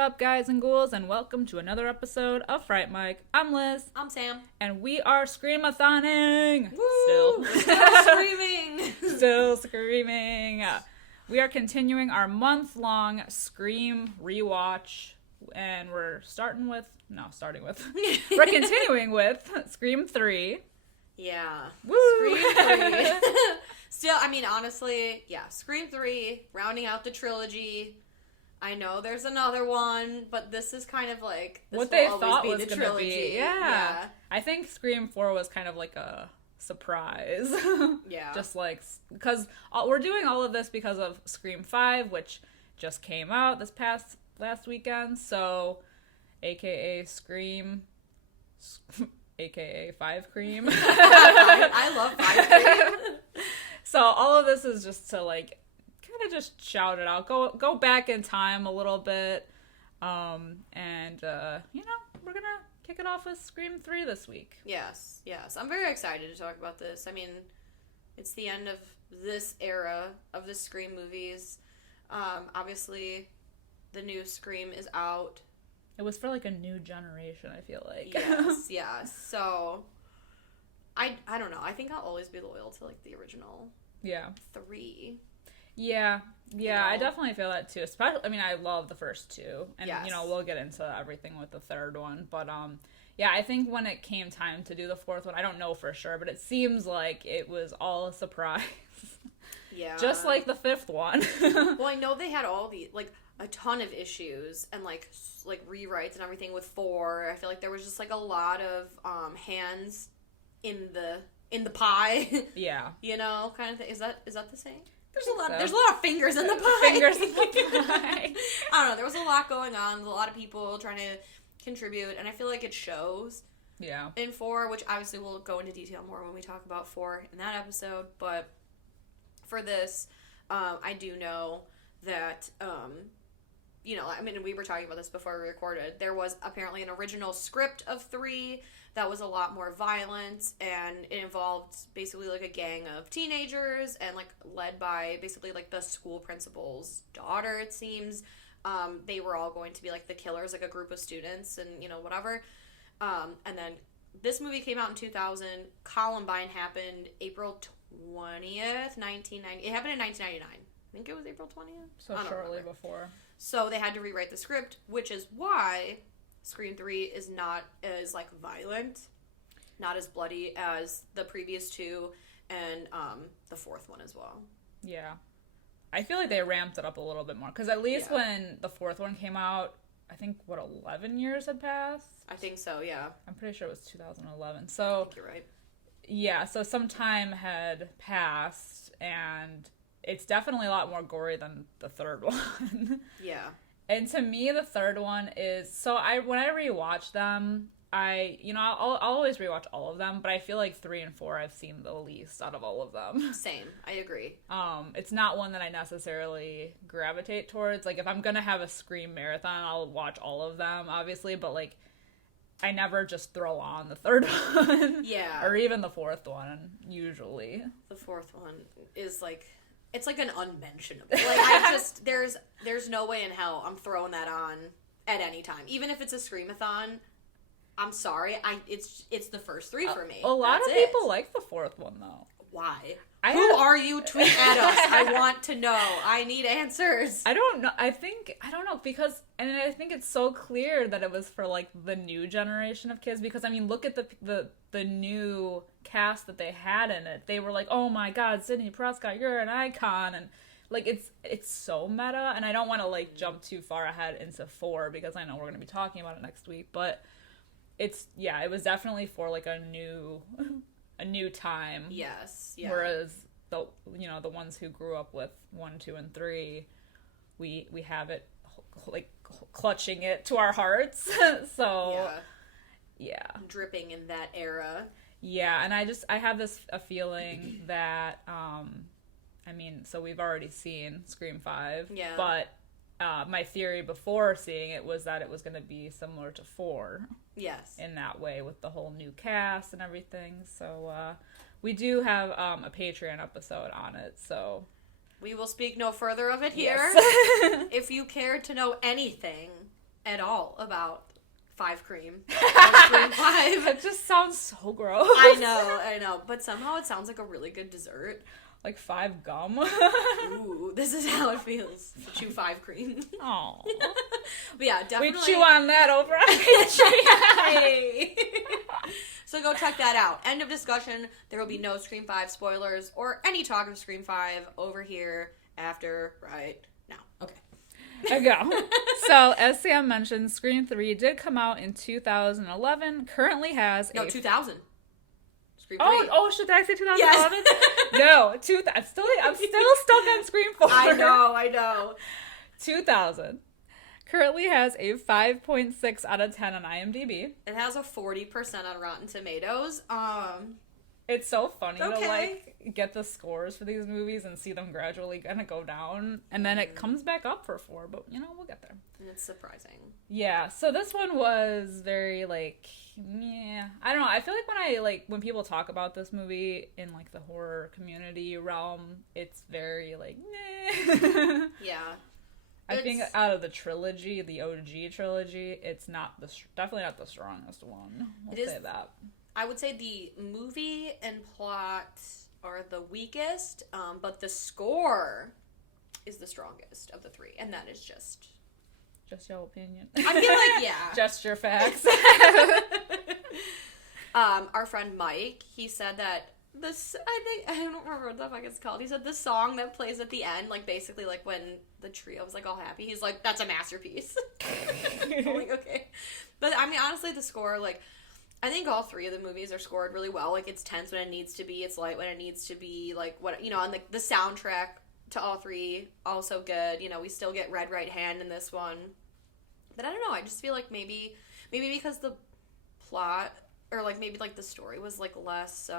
up, guys and ghouls, and welcome to another episode of Fright Mic. I'm Liz. I'm Sam. And we are Scream-a-thoning! Woo! Still screaming! Still screaming! We are continuing our month-long Scream rewatch, and we're we're continuing with Scream 3. Yeah. Woo! Scream 3. Still, I mean, honestly, yeah, Scream 3, rounding out the trilogy. I know there's another one, but this is kind of like what they thought was going to be. Yeah. I think Scream 4 was kind of like a surprise. Yeah. Just like, because we're doing all of this because of Scream 5, which just came out last weekend. So, aka Scream, aka 5 Cream. I love 5 Cream. So all of this is just to like kind of just shout it out, go back in time a little bit, and we're gonna kick it off with Scream 3 this week. Yes, I'm very excited to talk about this. I mean, it's the end of this era of the Scream movies. Obviously, the new Scream is out. It was for like a new generation, I feel like. Yes. So, I don't know. I think I'll always be loyal to like the original. Yeah. 3. Yeah, I definitely feel that too. Especially, I mean, I love the first two, and yes. We'll get into everything with the third one. But yeah, I think when it came time to do the fourth one, I don't know for sure, but it seems like it was all a surprise. Yeah, just like the fifth one. Well, I know they had all the like a ton of issues and like rewrites and everything with 4. I feel like there was just like a lot of hands in the pie. Yeah, kind of thing. Is that the saying? There's a so. lot of fingers in the pie. Fingers in the pie. I don't know. There was a lot going on. There's a lot of people trying to contribute, and I feel like it shows. Yeah. In 4, which obviously we'll go into detail more when we talk about 4 in that episode, but for this, I do know that, I mean, we were talking about this before we recorded. There was apparently an original script of 3 that was a lot more violent, and it involved basically like a gang of teenagers and like led by basically like the school principal's daughter, it seems. They were all going to be like the killers, like a group of students and, whatever. And then this movie came out in 2000. Columbine happened April 20th, 1990. It happened in 1999. I think it was April 20th. So shortly before. So they had to rewrite the script, which is why Scream 3 is not as, like, violent, not as bloody as the previous 2, and the fourth one as well. Yeah. I feel like they ramped it up a little bit more, because at least when the fourth one came out, I think, 11 years had passed? I think so, yeah. I'm pretty sure it was 2011. So, I think you're right. Yeah, so some time had passed, and it's definitely a lot more gory than the third one. Yeah. And to me, the third one is... So when I rewatch them, I'll always rewatch all of them, but I feel like 3 and 4 I've seen the least out of all of them. Same. I agree. It's not one that I necessarily gravitate towards. Like, if I'm gonna have a Scream marathon, I'll watch all of them, obviously, but, like, I never just throw on the third one. Yeah. Or even the fourth one, usually. The fourth one is, like... It's like an unmentionable. Like, there's no way in hell I'm throwing that on at any time. Even if it's a Scream-a-thon, I'm sorry. It's the first 3 for me. A lot of people like the fourth one, though. Why? Who are you? Tweet at us. I want to know. I need answers. I don't know. I don't know, because, and I think it's so clear that it was for, like, the new generation of kids, because, I mean, look at the new cast that they had in it. They were like, oh my god, Sidney Prescott, you're an icon, and, like, it's so meta, and I don't want to, like, jump too far ahead into 4, because I know we're going to be talking about it next week, but it was definitely for, like, a new time. Yes. Yeah. Whereas the ones who grew up with 1, 2, and 3, we have it like clutching it to our hearts. So yeah, dripping in that era. Yeah, and I have a feeling that I mean, so we've already seen Scream 5. Yeah. But my theory before seeing it was that it was going to be similar to 4. Yes. In that way, with the whole new cast and everything. So, we do have a Patreon episode on it, so... We will speak no further of it here. Yes. If you care to know anything, at all about 5 cream or Scream 5. It just sounds so gross. I know. But somehow it sounds like a really good dessert. Like 5 gum. Ooh, this is how it feels. Chew 5 cream. Aw. But yeah, definitely. We chew on that over Hey. So go check that out. End of discussion. There will be no Scream 5 spoilers or any talk of Scream 5 over here after right now. Okay. I go. So, as Sam mentioned, Scream 3 did come out in 2011. Currently has 2000. Scream 3. Oh, should I say 2011? Yes. No, I'm still stuck on Scream 4. I know. 2000. Currently has a 5.6 out of 10 on IMDb. It has a 40% on Rotten Tomatoes. It's so funny to Okay. get the scores for these movies and see them gradually kind of go down, and then it comes back up for 4. But we'll get there. It's surprising. Yeah. So this one was very yeah. I don't know. I feel like when people talk about this movie in like the horror community realm, it's very meh. Yeah. I think out of the trilogy, the OG trilogy, it's definitely not the strongest one. We'll say that. I would say the movie and plot are the weakest, but the score is the strongest of the 3, and that is just your opinion. I feel like, yeah. Just your facts. Our friend Mike, he said that I don't remember what the fuck it's called. He said the song that plays at the end, basically when the trio was all happy, he's like, that's a masterpiece. I'm like, okay. But I mean, honestly, the score, I think all 3 of the movies are scored really well. It's tense when it needs to be, it's light when it needs to be, and the soundtrack to all 3 also good. We still get Red Right Hand in this one. But I don't know, I just feel like maybe because the plot or maybe the story was less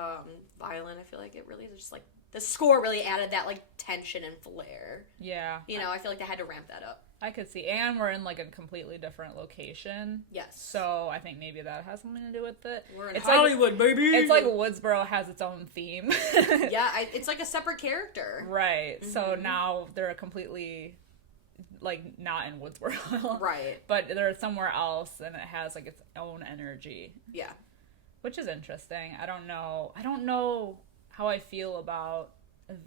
violent, I feel like it really is just the score really added that tension and flair. Yeah. I feel like they had to ramp that up. I could see. And we're in a completely different location. Yes. So I think maybe that has something to do with it. We're in Hollywood, baby! It's like Woodsboro has its own theme. Yeah, it's like a separate character. Right. Mm-hmm. So now they're completely not in Woodsboro. Right. But they're somewhere else and it has its own energy. Yeah. Which is interesting. I don't know how I feel about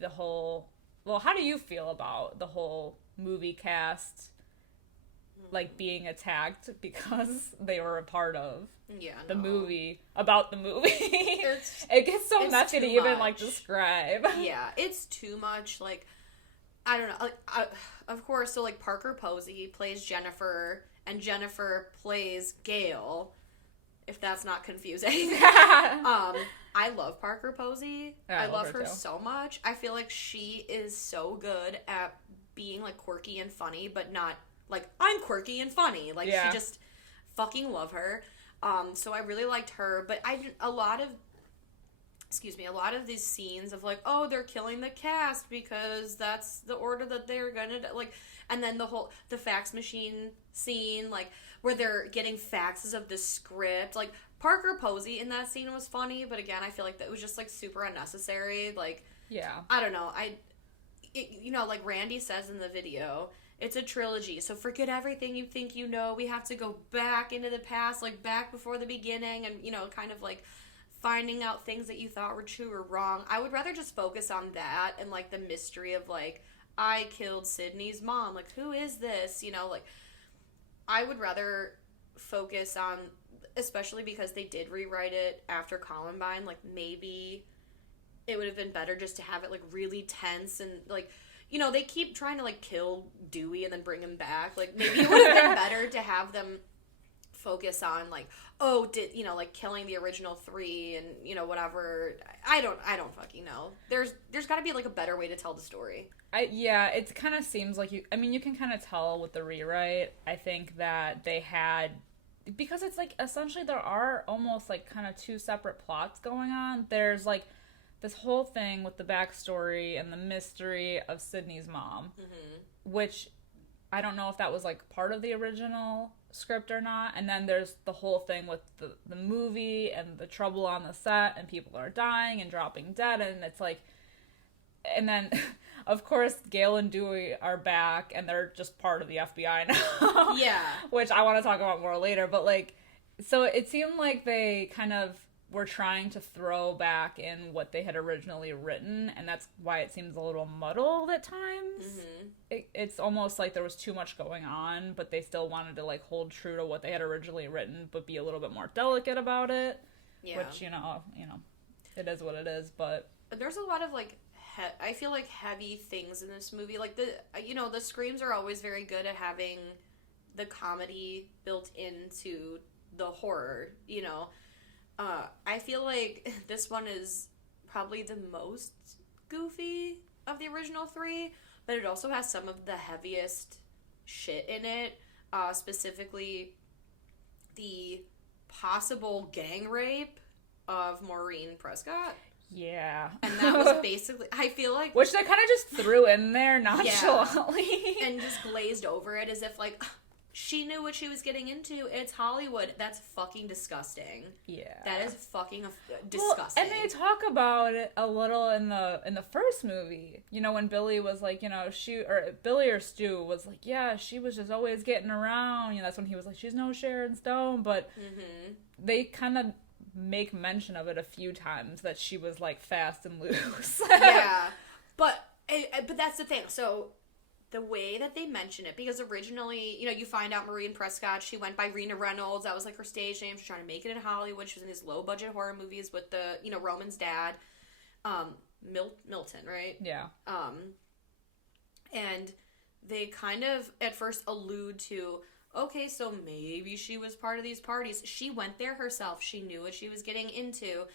the whole... Well, how do you feel about the whole movie cast being attacked because they were a part of the movie about the movie? It gets so messy to even describe. Yeah, it's too much. I don't know. Of course, so Parker Posey plays Jennifer and Jennifer plays Gale. If that's not confusing. I love Parker Posey. I love her so much. I feel like she is so good at being like quirky and funny, but not like I'm quirky and funny. Like she just fucking love her. So I really liked her, but a lot of these scenes of like, oh, they're killing the cast because that's the order that they're gonna do, like, and then the fax machine scene, like where they're getting faxes of the script, like Parker Posey in that scene was funny, but again, I feel like that was just like super unnecessary. Like, I don't know, like Randy says in the video, it's a trilogy, so forget everything you think you know. We have to go back into the past, like back before the beginning, and kind of like finding out things that you thought were true or wrong. I would rather just focus on that and like the mystery of like, I killed Sydney's mom. Like, who is this? Like, I would rather focus on, especially because they did rewrite it after Columbine, like maybe it would have been better just to have it like really tense and like, they keep trying to like kill Dewey and then bring him back. Like maybe it would have been better to have them focus on like, oh, like killing the original 3 and whatever. I don't fucking know. There's got to be like a better way to tell the story. It kind of seems like you can kind of tell with the rewrite. I think that they had, because it's like essentially there are almost like kind of 2 separate plots going on. There's like this whole thing with the backstory and the mystery of Sydney's mom, which I don't know if that was like part of the original script or not. And then there's the whole thing with the movie and the trouble on the set and people are dying and dropping dead, and it's like and then, of course, Gale and Dewey are back, and they're just part of the FBI now. Yeah. Which I want to talk about more later, but, like, so it seemed like they kind of were trying to throw back in what they had originally written, and that's why it seems a little muddled at times. Mm-hmm. It's almost like there was too much going on, but they still wanted to, like, hold true to what they had originally written, but be a little bit more delicate about it. Yeah. Which, you know, it is what it is, but... There's a lot of, like, I feel like heavy things in this movie. Like, the Screams are always very good at having the comedy built into the horror, you know. I feel like this one is probably the most goofy of the original three, but it also has some of the heaviest shit in it. Specifically, the possible gang rape of Maureen Prescott. Yeah. And that was basically, I feel like... Which they kind of just threw in there nonchalantly. Yeah. And just glazed over it as if, like... She knew what she was getting into. It's Hollywood. That's fucking disgusting. Yeah. That is fucking disgusting. Well, and they talk about it a little in the first movie. You know, when Billy was like, you know, Billy or Stu was like, yeah, she was just always getting around. You know, that's when he was like, she's no Sharon Stone. But they kind of make mention of it a few times that she was, like, fast and loose. Yeah. But that's the thing. So... The way that they mention it, because originally, you know, you find out Maureen Prescott, she went by Rena Reynolds, that was like her stage name, she's trying to make it in Hollywood, she was in these low-budget horror movies with the, you know, Roman's dad, Milton, right? Yeah. And they kind of, at first, allude to, okay, so maybe she was part of these parties, she went there herself, she knew what she was getting into,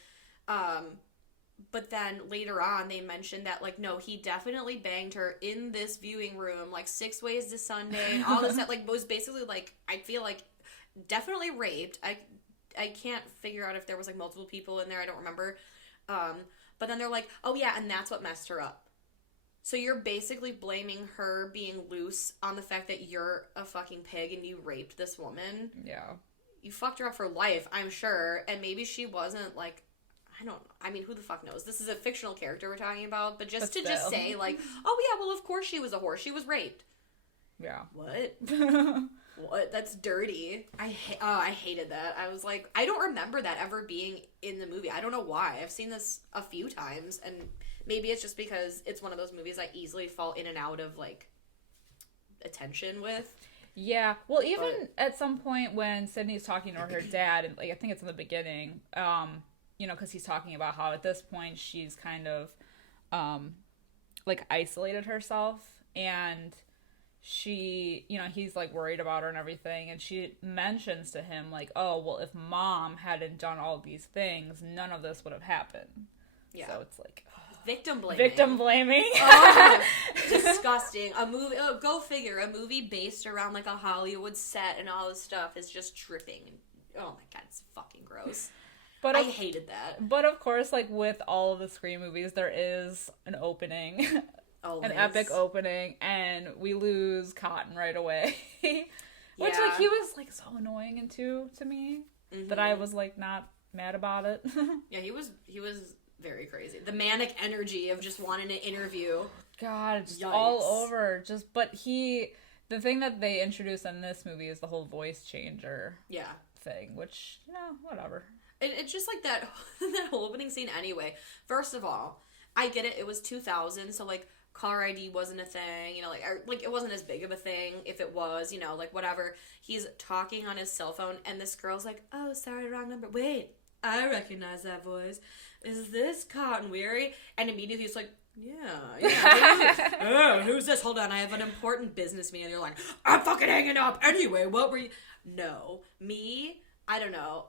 but then later on, they mentioned that, like, no, he definitely banged her in this viewing room, like, 6 Ways to Sunday, and all this stuff, like, was basically, like, I feel like, definitely raped. I can't figure out if there was, like, multiple people in there, I don't remember. But then they're like, oh, yeah, and that's what messed her up. So you're basically blaming her being loose on the fact that you're a fucking pig and you raped this woman. Yeah. You fucked her up for life, I'm sure, and maybe she wasn't, like... I mean, who the fuck knows? This is a fictional character we're talking about, but just say, like, oh, yeah, well, of course she was a whore. She was raped. Yeah. What? What? That's dirty. I hated that. I was like, I don't remember that ever being in the movie. I don't know why. I've seen this a few times, and maybe it's just because it's one of those movies I easily fall in and out of, like, attention with. Yeah. Well, even at some point when Sydney's talking to her dad, and, like, I think it's in the beginning, you know, because he's talking about how at this point she's kind of, like, isolated herself, and she, you know, he's, like, worried about her and everything, and she mentions to him, like, oh, well, if Mom hadn't done all these things, none of this would have happened. Yeah. So it's like... Victim blaming. Victim blaming. Oh, disgusting. A movie, go figure, a movie based around, like, a Hollywood set and all this stuff is just dripping. Oh, my God, it's fucking gross. But I hated that. But of course, like with all of the Scream movies, there is an opening, an epic opening, and we lose Cotton right away. Which, like, he was, like, so annoying to me that I was, like, not mad about it. Yeah, he was very crazy. The manic energy of just wanting to interview. God, just all over. But the thing that they introduced in this movie is the whole voice changer thing, which, you know, whatever. It's just like that whole opening scene anyway. First of all, I get it. It was 2000, so, like, car ID wasn't a thing. You know, like it wasn't as big of a thing. If it was, you know, like, whatever. He's talking on his cell phone, and this girl's like, oh, sorry, wrong number. Wait, I recognize that voice. Is this Cotton Weary? And immediately he's like, yeah. Who's this? Hold on, I have an important business meeting. And you're like, I'm fucking hanging up. Anyway, what were you... No. Me? I don't know.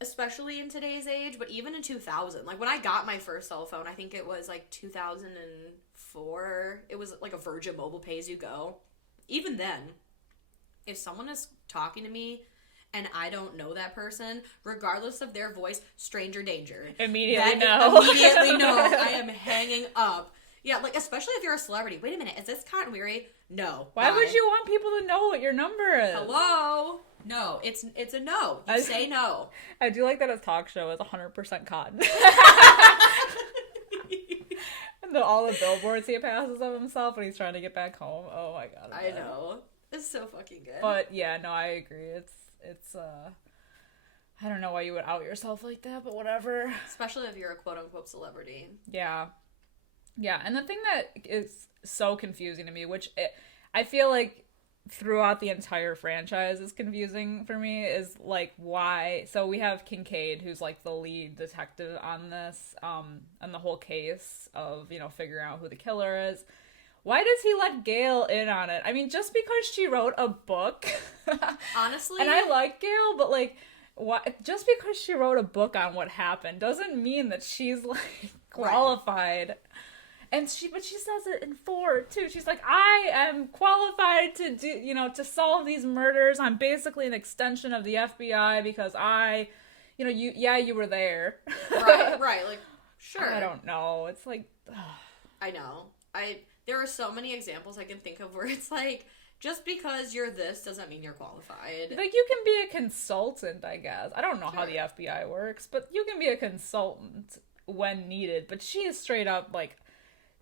Especially in today's age, but even in 2000. Like, when I got my first cell phone, I think it was, like, 2004. It was, like, a Virgin Mobile Pay-As-You-Go. Even then, if someone is talking to me and I don't know that person, regardless of their voice, stranger danger. Immediately no. I am hanging up. Yeah, like, especially if you're a celebrity. Wait a minute, is this Cotton Weary? No. Why would you want people to know what your number is? Hello? No, it's a no. You say no. I do like that his talk show is 100% Cotton. And All the billboards he passes of himself when he's trying to get back home. Oh my god. I know. It's so fucking good. But yeah, no, I agree. It's I don't know why you would out yourself like that, but whatever. Especially if you're a quote-unquote celebrity. Yeah. Yeah, and the thing that is so confusing to me, I feel like throughout the entire franchise is confusing for me, is like why. So we have Kincaid, who's like the lead detective on this, on the whole case of, figuring out who the killer is. Why does he let Gale in on it? I mean, just because she wrote a book. Honestly. And I like Gale, but like, just because she wrote a book on what happened doesn't mean that she's like qualified. Right. And she says it in 4 too. She's like, I am qualified to do, to solve these murders. I'm basically an extension of the FBI because you were there. Right. Like, sure. I don't know. It's like, ugh. I know. There are so many examples I can think of where it's like, just because you're this doesn't mean you're qualified. Like, you can be a consultant, I guess. I don't know how the FBI works, but you can be a consultant when needed. But she is straight up like,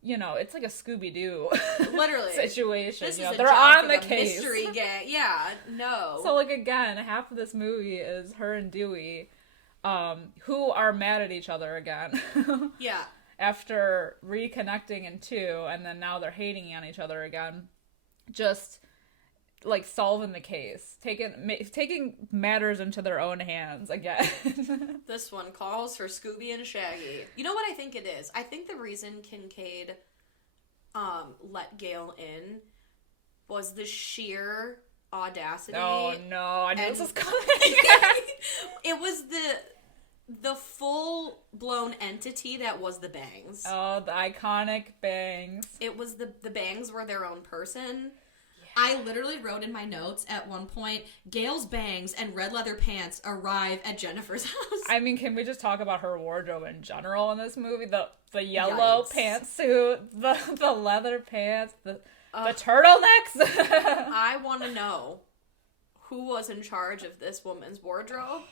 it's like a Scooby-Doo literally situation. This is they're on the case. Mystery gang. Yeah, no. So like again, half of this movie is her and Dewey, who are mad at each other again. Yeah. After reconnecting in 2, and then now they're hating on each other again. Just like solving the case, taking matters into their own hands again. This one calls for Scooby and Shaggy. You know what I think it is? I think the reason Kincaid let Gale in was the sheer audacity. Oh no, I knew this was coming. It was the full-blown entity that was the bangs. Oh, the iconic bangs. It was the bangs were their own person. I literally wrote in my notes at one point, Gale's bangs and red leather pants arrive at Jennifer's house. I mean, can we just talk about her wardrobe in general in this movie? The yellow pantsuit, the leather pants, the turtlenecks. I want to know who was in charge of this woman's wardrobe.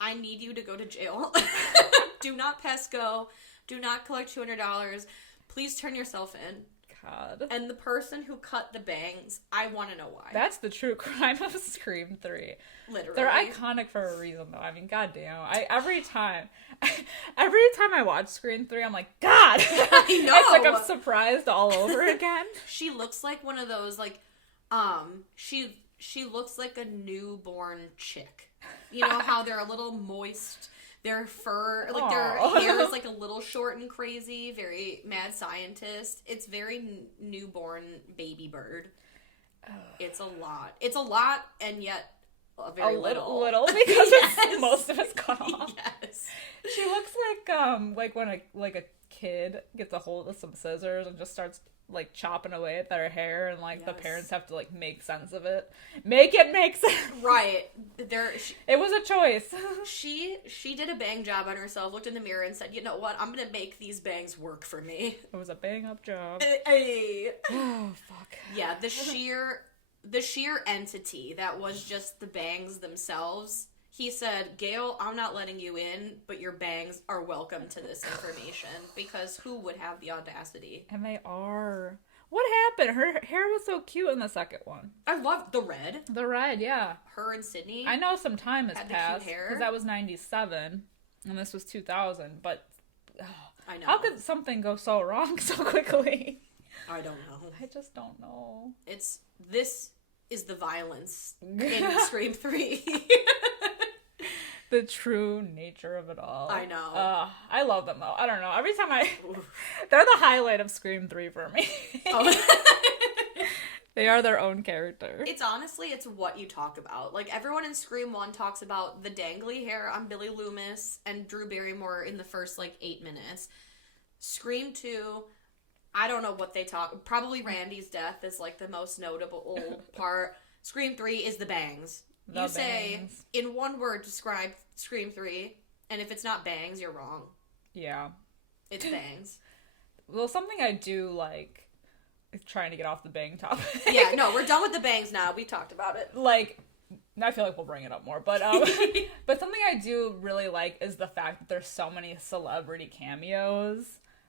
I need you to go to jail. Do not pesco. Do not collect $200. Please turn yourself in. God. And the person who cut the bangs, I want to know why. That's the true crime of Scream 3. Literally. They're iconic for a reason, though. I mean, goddamn. Every time I watch Scream 3, I'm like, God! I know! It's like I'm surprised all over again. She looks like one of those, like, she looks like a newborn chick. You know how they're a little moist, their fur, like their hair is like a little short and crazy, very mad scientist. It's very newborn baby bird. It's a lot. It's a lot, and yet a very little. Little because most of it's cut off. Yes. She looks like when a kid gets a hold of some scissors and just starts like chopping away at their hair, and like the parents have to like make sense of it. Make sense. Right. It was a choice. She did a bang job on herself, looked in the mirror and said, you know what, I'm gonna make these bangs work for me. It was a bang up job. Hey. Oh fuck. Yeah, the sheer entity that was just the bangs themselves. He said, Gale, I'm not letting you in, but your bangs are welcome to this information, because who would have the audacity? And they are. What happened? Her hair was so cute in the second one. I love the red. The red, yeah. Her and Sydney. I know some time has passed, hair. because that was 97, and this was 2000, but I know. How could something go so wrong so quickly? I don't know. I just don't know. This is the violence in Scream 3. The true nature of it all. I know. I love them though. I don't know. Every time they're the highlight of Scream 3 for me. Oh. They are their own character. It's what you talk about. Like, everyone in Scream 1 talks about the dangly hair on Billy Loomis and Drew Barrymore in the first, 8 minutes. Scream 2, I don't know what they talk. Probably Randy's death is, the most notable part. Scream 3 is the bangs. You say, in one word, describe Scream 3, and if it's not bangs, you're wrong. Yeah. It's bangs. Well, something I do like is trying to get off the bang topic. Yeah, no, we're done with the bangs now. We talked about it. I feel like we'll bring it up more, but but something I do really like is the fact that there's so many celebrity cameos.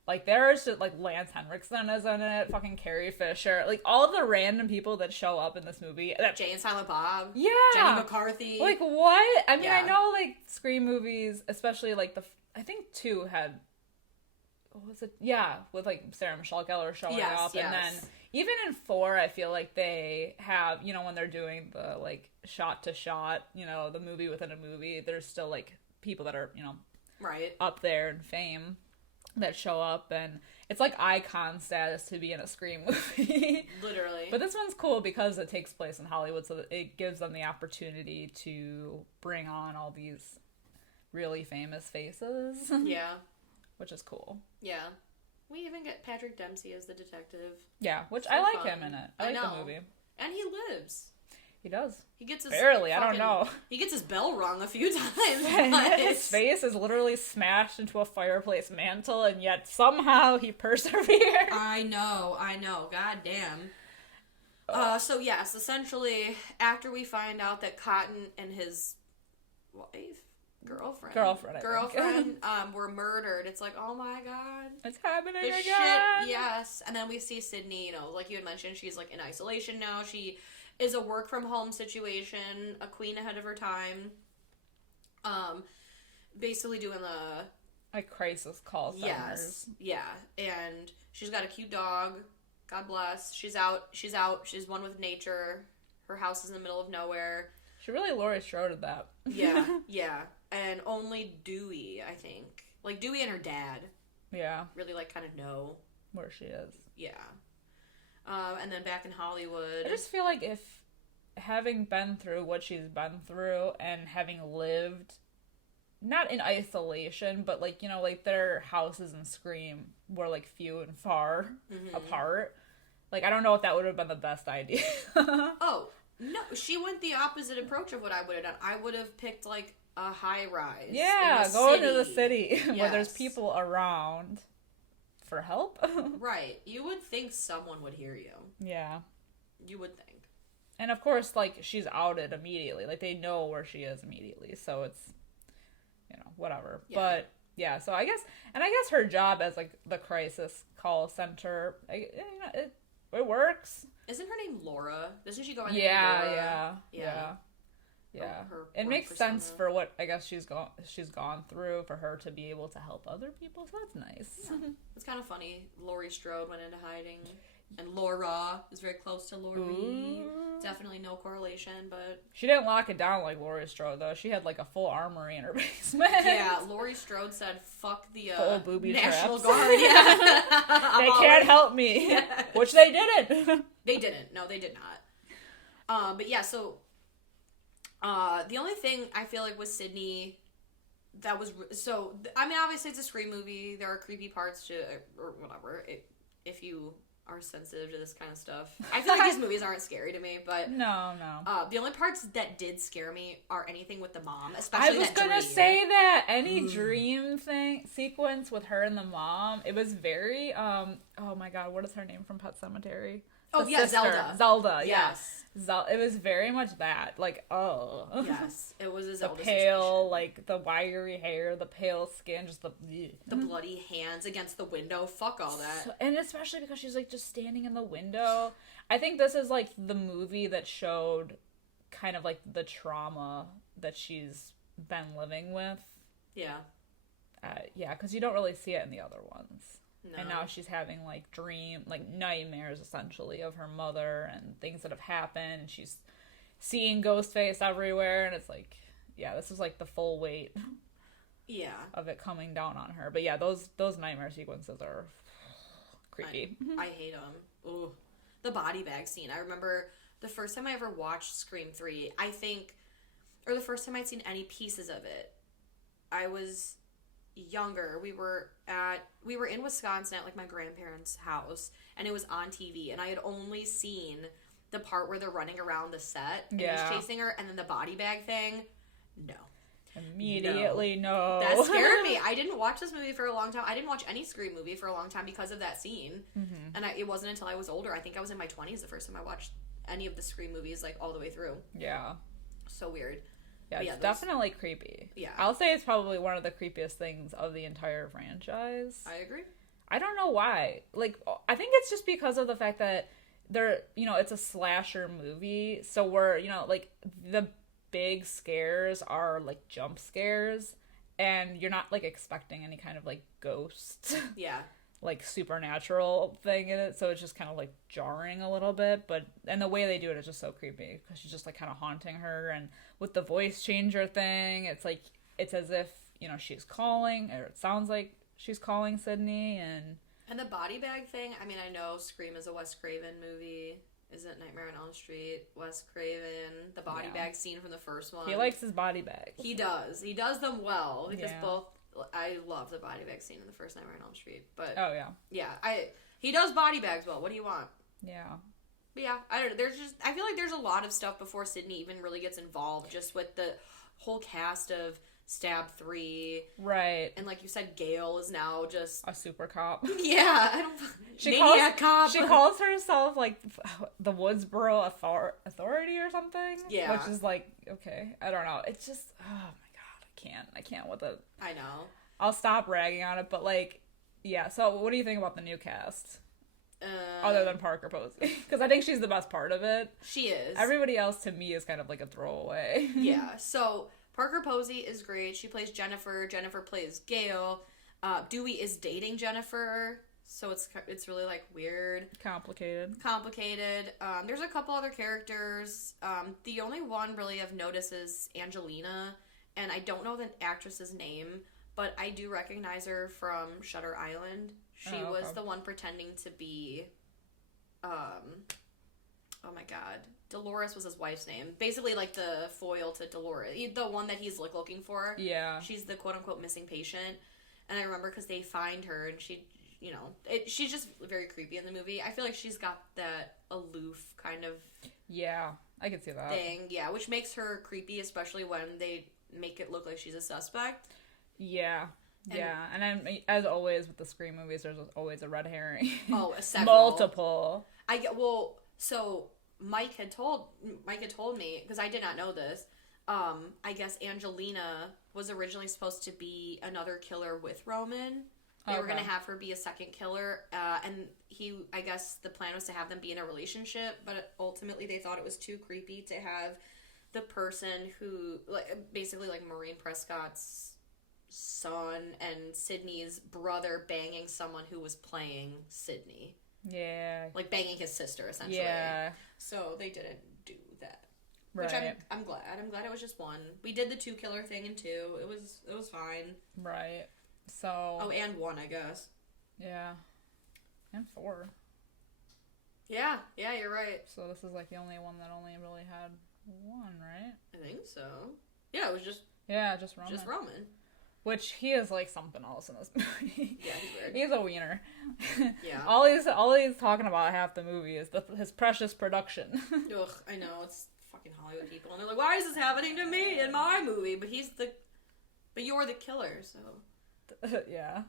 Like, there's just, like, Lance Henriksen is in it, fucking Carrie Fisher. Like, all the random people that show up in this movie. Jay and Silent Bob. Yeah. Jenny McCarthy. Like, what? I mean, Yeah. I know, like, Scream movies, especially, like, I think 2 had, what was it? Yeah, with, like, Sarah Michelle Gellar showing up. Yes. And then, even in 4, I feel like they have, you know, when they're doing the, like, shot-to-shot, you know, the movie within a movie, there's still, like, people that are, you know, right. up there in fame that show up, and it's like icon status to be in a Scream movie. Literally. But this one's cool because it takes place in Hollywood, so that it gives them the opportunity to bring on all these really famous faces. Yeah. Which is cool. Yeah. We even get Patrick Dempsey as the detective. Yeah, which So I like fun. him in it. I like the movie. And he lives. He does. He gets his barely. I don't know. He gets his bell rung a few times. His face is literally smashed into a fireplace mantle, and yet somehow he persevered. I know. God damn. So yes, essentially, after we find out that Cotton and his girlfriend were murdered, it's like, oh my god, it's happening again. Shit, yes. And then we see Sydney, you know, like you had mentioned, she's like in isolation now. She is a work from home situation, a queen ahead of her time. Basically doing the like crisis call centers. Yes, yeah, and she's got a cute dog. God bless. She's out. She's one with nature. Her house is in the middle of nowhere. She really Laurie Strode that. Yeah, yeah, and only Dewey, I think, like Dewey and her dad. Yeah. Really, like, kind of know where she is. Yeah. And then back in Hollywood, I just feel like if having been through what she's been through and having lived not in isolation, but like, you know, like their houses in Scream were like few and far apart. Like, I don't know if that would have been the best idea. Oh, no, she went the opposite approach of what I would have done. I would have picked like a high rise. Yeah, go into the city where there's people around for help. Right. You would think someone would hear you. Yeah. You would think. And of course, like, she's outed immediately. Like, they know where she is immediately. So it's, you know, whatever. Yeah. But, yeah, so I guess her job as, like, the crisis call center, it works. Isn't her name Laura? Doesn't she go by the name Laura? Yeah. It makes sense for what I guess she's gone through for her to be able to help other people, so that's nice. Yeah. It's kind of funny. Laurie Strode went into hiding, and Laura is very close to Laurie. Ooh. Definitely no correlation, but she didn't lock it down like Laurie Strode though. She had like a full armory in her basement. Yeah, Laurie Strode said, "Fuck the full booby National traps. Guard." Yeah. They can't help me, yes. Which they didn't. They didn't. No, they did not. But yeah, so. The only thing I feel like with Sydney that was I mean, obviously it's a Scream movie. There are creepy parts to it, or whatever. If you are sensitive to this kind of stuff, I feel like these movies aren't scary to me. But no. The only parts that did scare me are anything with the mom, especially. I was gonna say that any dream sequence with her and the mom, it was very oh my god, what is her name from Pet Sematary? Oh, yeah, Zelda, yes. It was very much that. Like, oh. Yes, it was a Zelda the pale, situation. Like, the wiry hair, the pale skin, just the bloody hands against the window. Fuck all that. And especially because she's, like, just standing in the window. I think this is, like, the movie that showed kind of, like, the trauma that she's been living with. Yeah. Yeah, because you don't really see it in the other ones. No. And now she's having, like, nightmares, essentially, of her mother and things that have happened. And she's seeing Ghostface everywhere. And it's like, yeah, this is, like, the full weight of it coming down on her. But, yeah, those nightmare sequences are creepy. I hate them. Ooh. The body bag scene. I remember the first time I ever watched Scream 3, I think, or the first time I'd seen any pieces of it, I was younger. We were in Wisconsin at like my grandparents' house, and it was on TV, and I had only seen the part where they're running around the set and he's chasing her, and then the body bag thing. No. Immediately no. That scared me. I didn't watch this movie for a long time. I didn't watch any Scream movie for a long time because of that scene. Mm-hmm. And it wasn't until I was older. I think I was in my 20s the first time I watched any of the Scream movies, like all the way through. Yeah. So weird. Yeah, it's definitely creepy. Yeah. I'll say it's probably one of the creepiest things of the entire franchise. I agree. I don't know why. Like, I think it's just because of the fact that they're, it's a slasher movie, so we're, like, the big scares are, like, jump scares, and you're not, like, expecting any kind of, like, ghost, Yeah. like, supernatural thing in it, so it's just kind of, like, jarring a little bit, and the way they do it is just so creepy, because she's just, like, kind of haunting her, and with the voice changer thing, it's, like, it's as if, she's calling, or it sounds like she's calling Sydney, and the body bag thing, I mean, I know Scream is a Wes Craven movie. Is it Nightmare on Elm Street? Wes Craven, the body bag scene from the first one. He likes his body bags. He does. He does them well, because I love the body bag scene in the first Nightmare on Elm Street. But oh yeah. Yeah, he does body bags well. What do you want? Yeah. But yeah, I don't know. I feel like there's a lot of stuff before Sydney even really gets involved, just with the whole cast of Stab 3. Right. And like you said, Gale is now just a super cop. Yeah, I don't maniac cop. She calls herself like the Woodsboro Authority or something. Yeah. Which is like, okay, I don't know. It's just, oh my god, I can't with it. I know. I'll stop ragging on it, but like, yeah. So what do you think about the new cast? Other than Parker Posey, because I think she's the best part of it. She is. Everybody else to me is kind of like a throwaway. Yeah. So Parker Posey is great. She plays Jennifer. Jennifer plays Gale. Dewey is dating Jennifer, so it's really like weird, complicated. There's a couple other characters. The only one really I've noticed is Angelina, and I don't know the actress's name, but I do recognize her from Shutter Island. She was the one pretending to be, oh my god, Dolores was his wife's name. Basically, like, the foil to Dolores. The one that he's, like, looking for. Yeah. She's the quote-unquote missing patient. And I remember because they find her, and she, she's just very creepy in the movie. I feel like she's got that aloof kind of... Yeah, I can see that. Thing, yeah, which makes her creepy, especially when they make it look like she's a suspect. Yeah. And as always with the Scream movies, there's always a red herring. Oh, several. Multiple. So Mike had told me, because I did not know this, I guess Angelina was originally supposed to be another killer with Roman. They were going to have her be a second killer, and I guess the plan was to have them be in a relationship, but ultimately they thought it was too creepy to have the person who, basically like Maureen Prescott's son and Sydney's brother banging someone who was playing Sydney. Yeah. Like banging his sister, essentially. Yeah. So they didn't do that. Right. Which I'm glad. I'm glad it was just one. We did the 2 killer thing in 2. It was fine. Right. So. Oh, and 1, I guess. Yeah. And 4. Yeah, you're right. So this is like the only one that only really had 1, right? I think so. Yeah, it was just... Yeah, just Roman. Just Roman. Which he is like something else in this movie. Yeah, he's weird. He's a wiener. Yeah. all he's talking about half the movie is his precious production. Ugh, I know, it's fucking Hollywood people, and they're like, "Why is this happening to me in my movie?" But you're the killer, so. Yeah.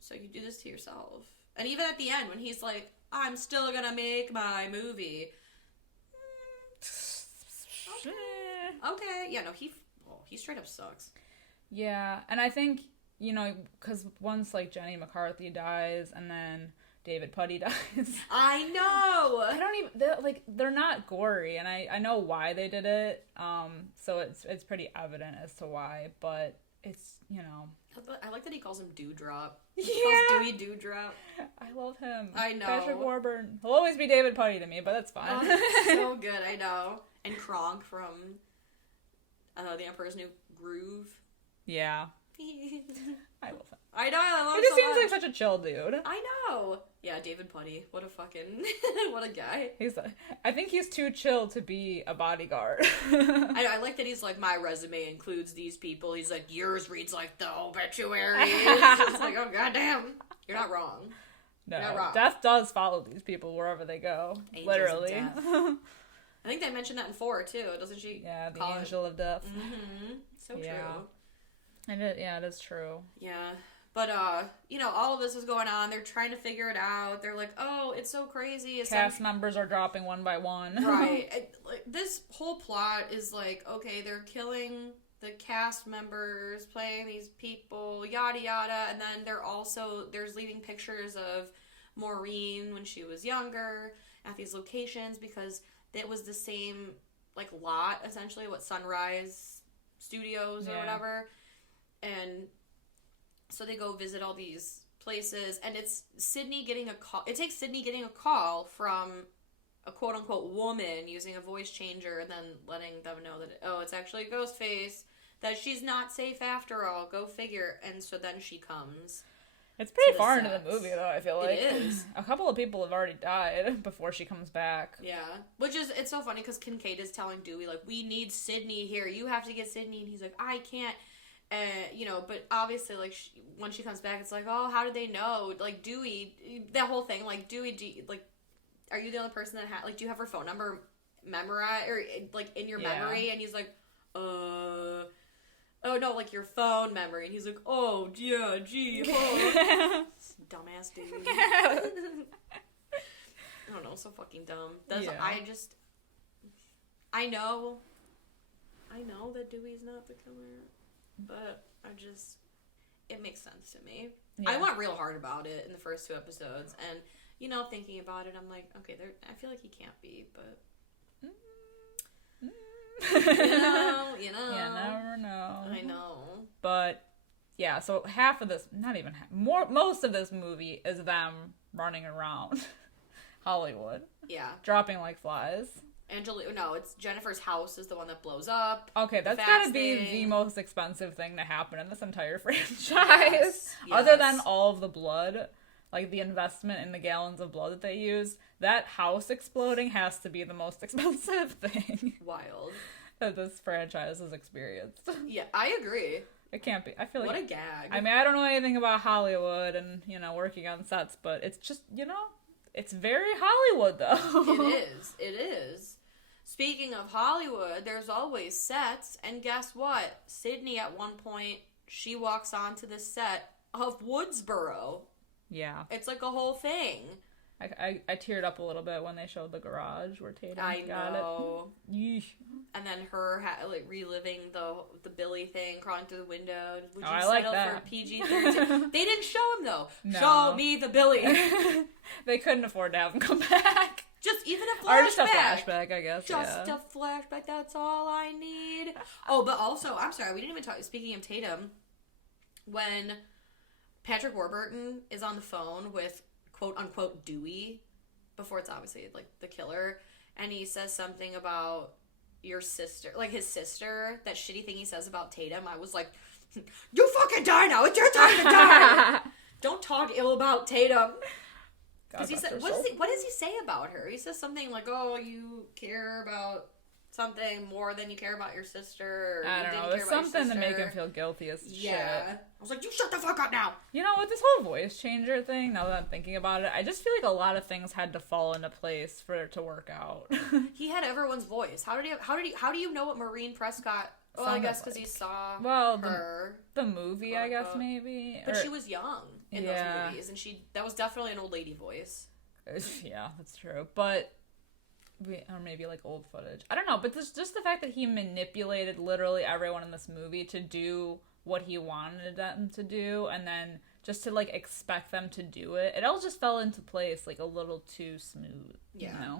So you do this to yourself. And even at the end, when he's like, "I'm still gonna make my movie." Okay. Yeah. No, he straight up sucks. Yeah, and I think, because once, like, Jenny McCarthy dies, and then David Puddy dies. I know! I don't even, they're not gory, and I know why they did it, so it's pretty evident as to why, but it's, I like that he calls him Dewdrop. He calls Dewey Dewdrop. I love him. I know. Patrick Warburton. He'll always be David Puddy to me, but that's fine. Oh, so good, I know. And Kronk from, The Emperor's New Groove. Yeah. I love him. I know, I love him. He just so seems much. like such a chill dude. I know. Yeah, David Puddy. What a fucking... what a guy. I think he's too chill to be a bodyguard. I like that he's like, my resume includes these people. He's like, yours reads like the obituary. It's like, oh, goddamn. You're not wrong. No, You're not wrong. Death does follow these people wherever they go. Angels literally. of Death. I think they mentioned that in 4, too. Doesn't she? Yeah, the Angel of Death. Mm-hmm. So true. It is true. Yeah. But, all of this is going on. They're trying to figure it out. They're like, oh, it's so crazy. Cast members are dropping one by one. Right. This whole plot is like, okay, they're killing the cast members playing these people, yada yada, and then there's leaving pictures of Maureen when she was younger at these locations because it was the same like lot essentially, what Sunrise Studios or whatever, and so they go visit all these places, and it's Sydney getting a call. It takes Sydney getting a call from a quote-unquote woman using a voice changer and then letting them know that, it's actually Ghostface, that she's not safe after all, go figure. And so then she comes. It's pretty far into the movie, though, I feel like. It is. A couple of people have already died before she comes back. Yeah. It's so funny because Kincaid is telling Dewey, like, we need Sydney here. You have to get Sydney. And he's like, I can't. But obviously, like, when she comes back, it's like, oh, how did they know? Like, Dewey, that whole thing, like, Dewey, like, are you the only person that do you have her phone number memorized, or, like, in your memory? And he's like, oh, no, like, your phone memory. And he's like, oh, yeah, gee, oh. Dumbass dude. I don't know, so fucking dumb. I know that Dewey's not the killer, but it makes sense to me. Yeah. I went real hard about it in the first 2 episodes, and, thinking about it, I'm like, okay, I feel like he can't be, but... You never know. I know. But, yeah, so half of this, not even half, most of this movie is them running around Hollywood. Yeah. Dropping like flies. It's Jennifer's house is the one that blows up. Okay, that's gotta be the most expensive thing to happen in this entire franchise. Yes. Other than all of the blood, like the investment in the gallons of blood that they use, that house exploding has to be the most expensive thing. Wild. That this franchise has experienced. Yeah, I agree. It can't be. I feel like... What a gag. I mean, I don't know anything about Hollywood and, working on sets, but it's just, it's very Hollywood, though. It is. Speaking of Hollywood, there's always sets, and guess what? Sydney, at one point, she walks onto the set of Woodsboro. Yeah. It's like a whole thing. I teared up a little bit when they showed the garage where Tatum got know. It. Yeesh. And then her reliving the Billy thing, crawling through the window. Would you I like settle that. for PG-13? They didn't show him, though. No. Show me the Billy. They couldn't afford to have him come back. Just even a flashback. Or just a flashback, I guess. Just a flashback, that's all I need. Oh, but also, I'm sorry, we didn't even talk, speaking of Tatum, when Patrick Warburton is on the phone with quote-unquote Dewey, before it's obviously, like, the killer, and he says something about your sister, like his sister, that shitty thing he says about Tatum, I was like, you fucking die now, it's your time to die! Don't talk ill about Tatum. Because he said, what does he say about her? He says something like, oh, you care about something more than you care about your sister. Or I don't know. There's something to make him feel guilty as shit. I was like, you shut the fuck up now. With this whole voice changer thing, now that I'm thinking about it, I just feel like a lot of things had to fall into place for it to work out. He had everyone's voice. How do you know what Maureen Prescott? Well, I guess because he saw her. The movie, I guess, maybe. But she was young in those movies, and that was definitely an old lady voice. Yeah, that's true. But, or maybe like old footage. I don't know, but just the fact that he manipulated literally everyone in this movie to do what he wanted them to do, and then just to like expect them to do it, it all just fell into place like a little too smooth. Yeah.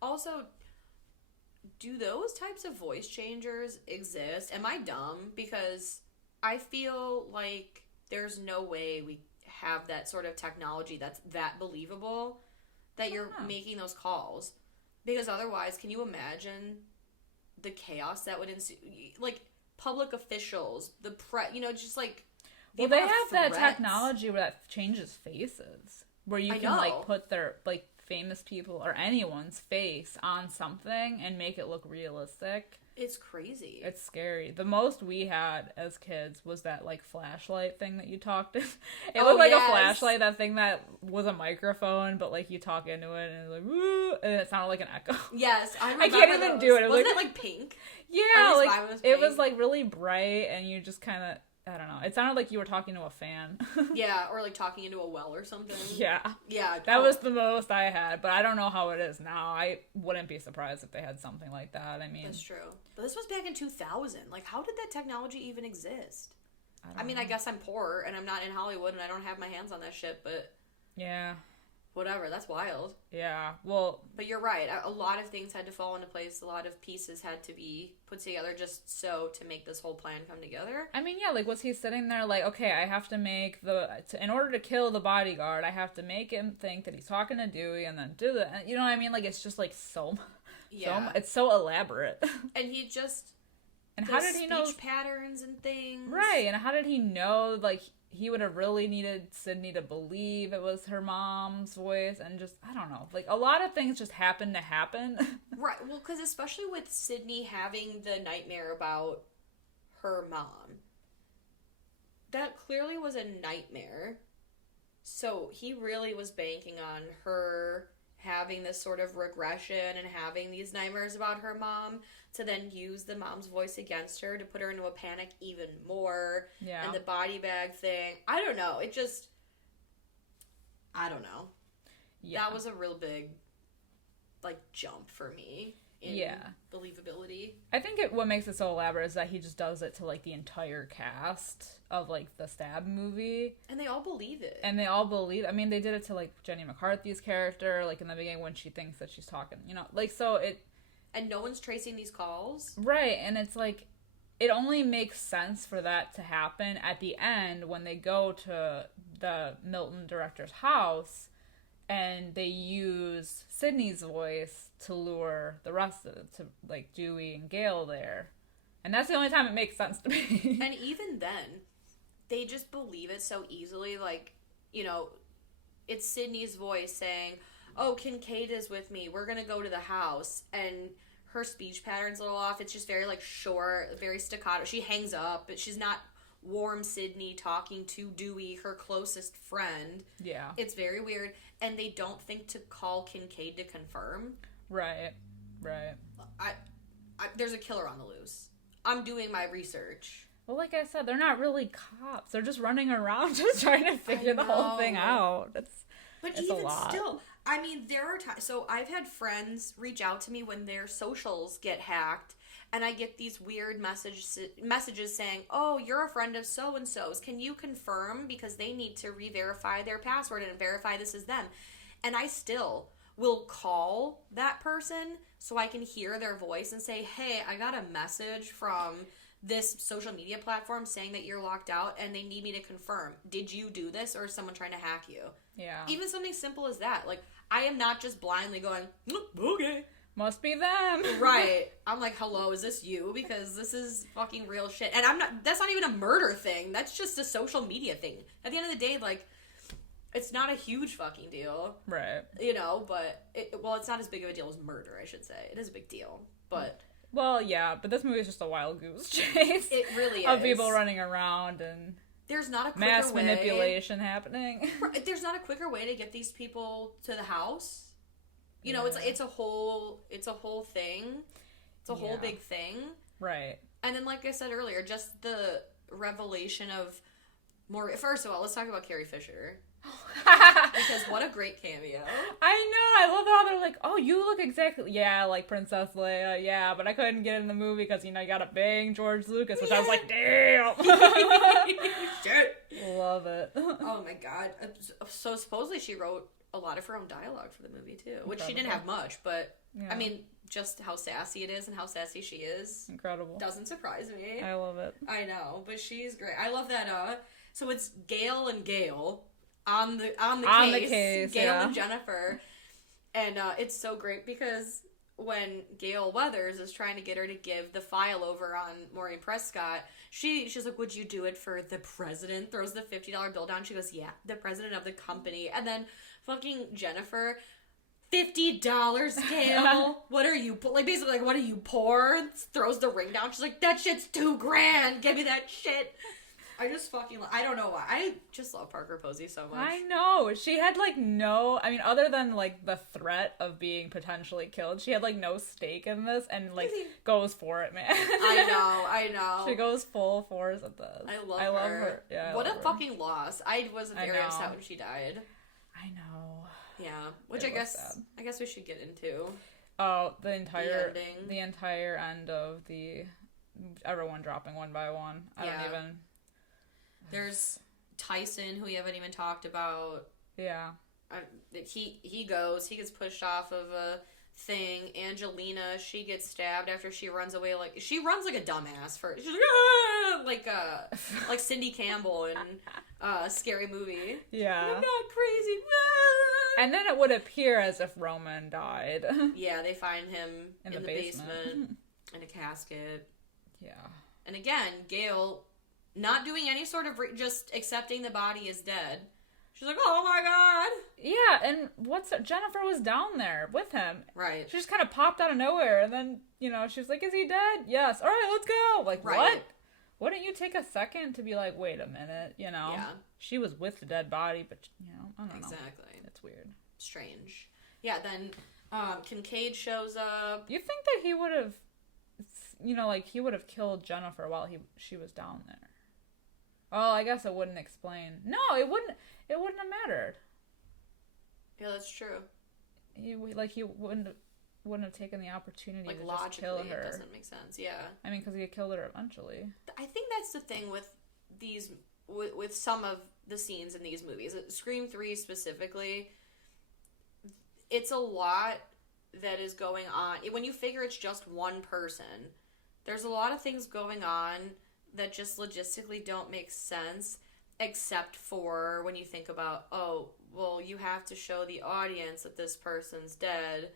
Also, do those types of voice changers exist? Am I dumb? Because I feel like there's no way we have that sort of technology that's that believable that you're making those calls. Because otherwise, can you imagine the chaos that would ensue? Like, public officials, the press, just like... Well, they have that technology where that changes faces. Where you can, like, put their, like, famous people or anyone's face on something and make it look realistic. It's crazy. It's scary. The most we had as kids was that, like, flashlight thing that you talked in. It looked like a flashlight, that thing that was a microphone, but, like, you talk into it and it's like, woo, and it sounded like an echo. Yes, I can't even do it. Wasn't it, like, pink? Yeah, like, it was, like, really bright, and you just kind of I don't know. It sounded like you were talking to a fan. Yeah, or like talking into a well or something. Yeah. Yeah. That was the most I had, but I don't know how it is now. I wouldn't be surprised if they had something like that. I mean, that's true. But this was back in 2000. Like, how did that technology even exist? I mean, know. I guess I'm poor and I'm not in Hollywood and I don't have my hands on that shit, but yeah. Whatever, that's wild. Yeah, well... But you're right. A lot of things had to fall into place. A lot of pieces had to be put together just so to make this whole plan come together. I mean, yeah, like, was he sitting there like, okay, I have to make in order to kill the bodyguard, I have to make him think that he's talking to Dewey and then do that. You know what I mean? Like, it's just, like, it's so elaborate. And he just... And how did he know... speech patterns and things. Right, and how did he know, like... He would have really needed Sydney to believe it was her mom's voice, and just, I don't know, like, a lot of things just happened to happen. Right, well, because especially with Sydney having the nightmare about her mom, that clearly was a nightmare, so he really was banking on her having this sort of regression and having these nightmares about her mom to then use the mom's voice against her to put her into a panic even more. Yeah. And the body bag thing. I don't know. It just... I don't know. Yeah. That was a real big, like, jump for me in believability. I think what makes it so elaborate is that he just does it to, like, the entire cast of, like, the Stab movie. And they all believe it. I mean, they did it to, like, Jenny McCarthy's character, like, in the beginning when she thinks that she's talking, you know? Like, so it... And no one's tracing these calls. Right, and it's like, it only makes sense for that to happen at the end when they go to the Milton director's house and they use Sydney's voice to lure the rest of it, to, like, Dewey and Gale there. And that's the only time it makes sense to me. And even then, they just believe it so easily. Like, you know, it's Sydney's voice saying... oh, Kincaid is with me, we're gonna go to the house, and her speech pattern's a little off. It's just very, like, short, very staccato. She hangs up, but she's not warm Sydney talking to Dewey, her closest friend. Yeah. It's very weird, and they don't think to call Kincaid to confirm. Right. There's a killer on the loose. I'm doing my research. Well, like I said, they're not really cops. They're just running around just trying to figure the whole thing out. But it's even a lot. Still, I mean, there are times... So I've had friends reach out to me when their socials get hacked, and I get these weird messages saying, oh, you're a friend of so-and-so's. Can you confirm? Because they need to re-verify their password and verify this is them. And I still will call that person so I can hear their voice and say, hey, I got a message from... this social media platform saying that you're locked out and they need me to confirm. Did you do this or is someone trying to hack you? Yeah. Even something simple as that. Like, I am not just blindly going, okay. Must be them. Right. I'm like, hello, is this you? Because this is fucking real shit. And that's not even a murder thing. That's just a social media thing. At the end of the day, like, it's not a huge fucking deal. Right. You know, but, it's not as big of a deal as murder, I should say. It is a big deal. But... well, yeah, but this movie is just a wild goose chase. It really is. Of people running around and there's not a quicker mass manipulation happening. There's not a quicker way to get these people to the house. You know, it's a whole thing. It's a whole big thing. Right. And then, like I said earlier, just the revelation of more... First of all, let's talk about Carrie Fisher. Because what a great cameo. I know. I love how they're like, oh, you look exactly... yeah, like Princess Leia. Yeah, but I couldn't get in the movie because, you know, you gotta bang George Lucas, which I was like, damn. Shit. Love it. Oh, my God. So, supposedly she wrote a lot of her own dialogue for the movie, too. Which she didn't have much, but, I mean, just how sassy it is and how sassy she is. Incredible. Doesn't surprise me. I love it. I know, but she's great. I love that, so it's Gale and Gale on the case, Gale and Jennifer, and it's so great because when Gale Weathers is trying to get her to give the file over on Maureen Prescott, she's like, would you do it for the president? Throws the $50 bill down. She goes, yeah, the president of the company. And then fucking Jennifer, $50, Gale. What are you, like, basically, like, what are you, poor? Throws the ring down. She's like, that shit's $2,000. Give me that shit. I just fucking, I don't know why. I just love Parker Posey so much. I know. She had, like, no, I mean, other than, like, the threat of being potentially killed, she had, like, no stake in this and, like, goes for it, man. I know. She goes full force at this. I love her. Yeah, what a fucking loss. I was very upset when she died. I know. Yeah, which I guess we should get into. Oh, the entire end of everyone dropping one by one. I don't even. There's Tyson, who we haven't even talked about. Yeah. He gets pushed off of a thing. Angelina, she gets stabbed after she runs away. She runs like a dumbass first. She's like, like Cindy Campbell in a Scary Movie. Yeah. I'm not crazy. And then it would appear as if Roman died. Yeah, they find him in the basement in a casket. Yeah. And again, Gale not doing any sort of just accepting the body is dead. She's like, oh my god. Yeah, and Jennifer was down there with him. Right. She just kind of popped out of nowhere, and then, she was like, is he dead? Yes. All right, let's go. Like, what? Wouldn't you take a second to be like, wait a minute, Yeah. She was with the dead body, but, I don't know. Exactly. It's weird. Strange. Yeah, then Kincaid shows up. You think that he would have, he would have killed Jennifer while she was down there? Oh, I guess it wouldn't explain. No, it wouldn't have mattered. Yeah, that's true. He wouldn't have taken the opportunity to just kill her. It doesn't make sense. Yeah. I mean, because he killed her eventually. I think that's the thing with these, with some of the scenes in these movies. Scream 3 specifically, it's a lot that is going on. When you figure it's just one person, there's a lot of things going on that just logistically don't make sense, except for when you think about, oh, well, you have to show the audience that this person's dead,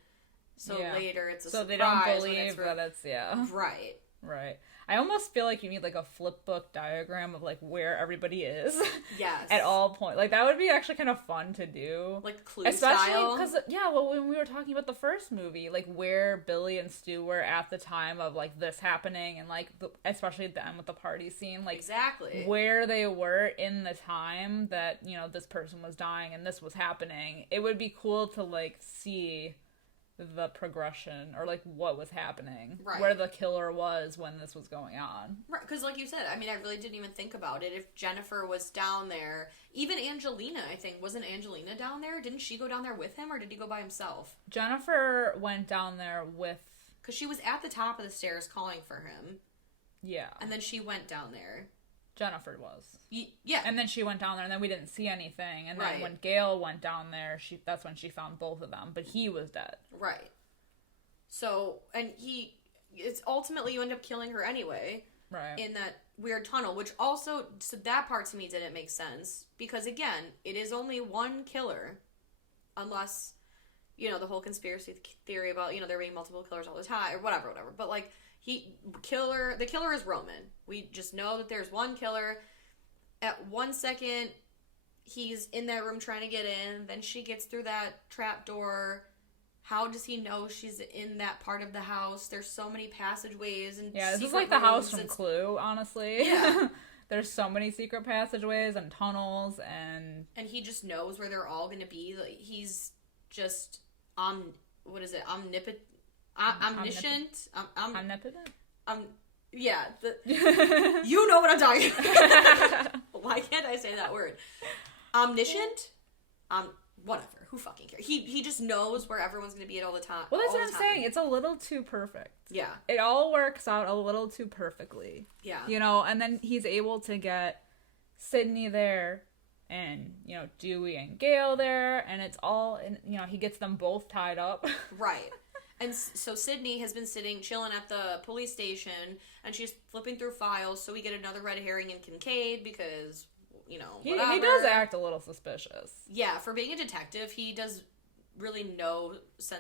so later it's a surprise. So they don't believe that it's, Right. Right. I almost feel like you need, like, a flip book diagram of, like, where everybody is. Yes. At all points. Like, that would be actually kind of fun to do. Like, Clue style. Especially because, when we were talking about the first movie, like, where Billy and Stu were at the time of, like, this happening, and, like, especially at the end with the party scene. Like, exactly. Where they were in the time that, this person was dying and this was happening. It would be cool to, like, see the progression or like what was happening, where the killer was when this was going on, right? Because like you said, I mean, I really didn't even think about it. If Jennifer was down there, even Angelina, I think, wasn't Angelina down there? Didn't she go down there with him, or did he go by himself? Jennifer went down there with, because she was at the top of the stairs calling for him, and then she went down there. Jennifer was. Yeah. And then she went down there, and then we didn't see anything. And then when Gale went down there, that's when she found both of them. But he was dead. Right. So, and it's ultimately you end up killing her anyway. Right. In that weird tunnel, which also, so that part to me didn't make sense. Because again, it is only one killer. Unless, the whole conspiracy theory about, there being multiple killers all the time, or whatever. But like, the killer is Roman. We just know that there's one killer. At 1 second, he's in that room trying to get in. Then she gets through that trap door. How does he know she's in that part of the house? There's so many passageways and this is like the house from Clue, honestly. Yeah. There's so many secret passageways and tunnels and he just knows where they're all going to be. Like, he's just omniscient. Omnipotent? Yeah. You know what I'm talking about. Why can't I say that word? Omniscient? Whatever. Who fucking cares? He just knows where everyone's going to be at all the time. Well, that's what I'm saying. It's a little too perfect. Yeah. It all works out a little too perfectly. Yeah. And then he's able to get Sydney there and, Dewey and Gale there, and it's all, and, he gets them both tied up. Right. And so Sydney has been chilling at the police station, and she's flipping through files, so we get another red herring in Kincaid, because, whatever. He does act a little suspicious. Yeah, for being a detective, he does really